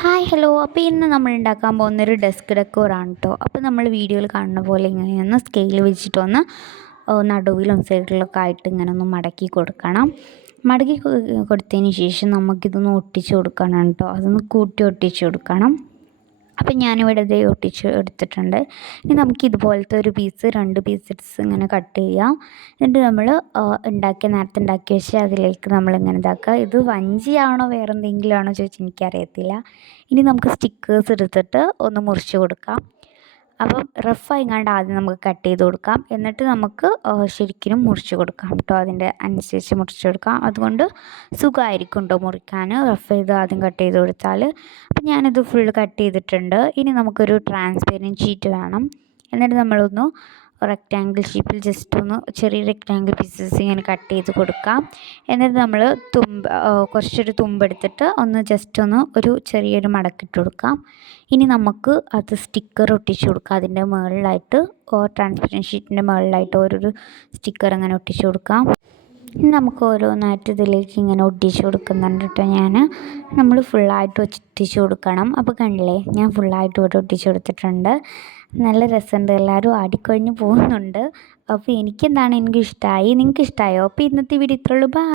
Hi hello. അപ്പോൾ ഇന്ന് നമ്മൾ ഉണ്ടാക്കാൻ പോകുന്നൊരു ഡെസ്ക് ഡെക്കോറാണ് കേട്ടോ. അപ്പോൾ നമ്മൾ വീഡിയോയിൽ കാണുന്ന പോലെ ഇങ്ങനെയൊന്ന് സ്കെയിൽ വെച്ചിട്ടൊന്ന് നടുവിലും സൈഡിലൊക്കെ ആയിട്ട് ഇങ്ങനെ ഒന്ന് മടക്കി കൊടുക്കണം. മടക്കി കൊടുത്തതിന് ശേഷം നമുക്കിതൊന്ന് ഒട്ടിച്ച് കൊടുക്കണം കേട്ടോ. അതൊന്ന് കൂട്ടി ഒട്ടിച്ച് കൊടുക്കണം. അപ്പം ഞാനിവിടെ ഇത് ഒട്ടിച്ച് എടുത്തിട്ടുണ്ട്. ഇനി നമുക്ക് ഇതുപോലത്തെ ഒരു പീസ് 2 പീസസ് ഇങ്ങനെ കട്ട് ചെയ്യാം. എന്നിട്ട് നമ്മൾ നേരത്തെ ഉണ്ടാക്കി വെച്ച് അതിലേക്ക് നമ്മളിങ്ങനെ ഇതാക്കുക. ഇത് വഞ്ചിയാണോ വേറെ എന്തെങ്കിലും ആണോ ചോദിച്ചാൽ എനിക്കറിയത്തില്ല. ഇനി നമുക്ക് സ്റ്റിക്കേഴ്സ് എടുത്തിട്ട് ഒന്ന് മുറിച്ച് കൊടുക്കാം. അപ്പം റഫായിങ്ങാണ്ട് ആദ്യം നമുക്ക് കട്ട് ചെയ്ത് കൊടുക്കാം. എന്നിട്ട് നമുക്ക് ശരിക്കും മുറിച്ച് കൊടുക്കാം കേട്ടോ. അതിൻ്റെ അനുസരിച്ച് മുറിച്ച് കൊടുക്കാം. അതുകൊണ്ട് സുഖമായിരിക്കും കേട്ടോ മുറിക്കാൻ. റഫ് ചെയ്ത് ആദ്യം കട്ട് ചെയ്ത് കൊടുത്താൽ. അപ്പം ഞാനിത് ഫുൾ കട്ട് ചെയ്തിട്ടുണ്ട്. ഇനി നമുക്കൊരു ട്രാൻസ്പെറൻറ്റ് ഷീറ്റ് വേണം. എന്നിട്ട് നമ്മളൊന്ന് റെക്റ്റാങ്കിൾ ഷേപ്പിൽ ജസ്റ്റ് ഒന്ന് ചെറിയ റെക്റ്റാങ്കിൾ പീസസ് ഇങ്ങനെ കട്ട് ചെയ്ത് കൊടുക്കാം. എന്നിട്ട് നമ്മൾ കുറച്ചൊരു തുമ്പെടുത്തിട്ട് ഒന്ന് ജസ്റ്റ് ഒന്ന് ഒരു ചെറിയൊരു മടക്കിട്ട് കൊടുക്കാം. ഇനി നമുക്ക് അത് സ്റ്റിക്കർ ഒട്ടിച്ച് കൊടുക്കാം. അതിൻ്റെ മുകളിലായിട്ട് ട്രാൻസ്പെറൻറ്റ് ഷീറ്റിൻ്റെ മുകളിലായിട്ട് ഓരോരു സ്റ്റിക്കർ അങ്ങനെ ഒട്ടിച്ച് കൊടുക്കാം. ഇനി നമുക്ക് ഓരോന്നായിട്ട് ഇതിലേക്ക് ഇങ്ങനെ ഒട്ടിച്ച് കൊടുക്കുന്നുണ്ട് കേട്ടോ. നമ്മൾ ഫുള്ളായിട്ട് ഒട്ടിച്ച് കൊടുക്കണം. അപ്പോൾ കണ്ടില്ലേ, ഞാൻ ഫുള്ളായിട്ട് ഇവിടെ ഒട്ടിച്ച് കൊടുത്തിട്ടുണ്ട്. നല്ല രസമുണ്ട്, എല്ലാവരും ആടിക്കൊഴിഞ്ഞ് പോകുന്നുണ്ട്. അപ്പോൾ എനിക്കിഷ്ടമായി. നിങ്ങൾക്ക് ഇഷ്ടമായോ? അപ്പോൾ ഇന്നത്തെ വീഡിയോ ഇത്രയുള്ളൂ. ബൈ.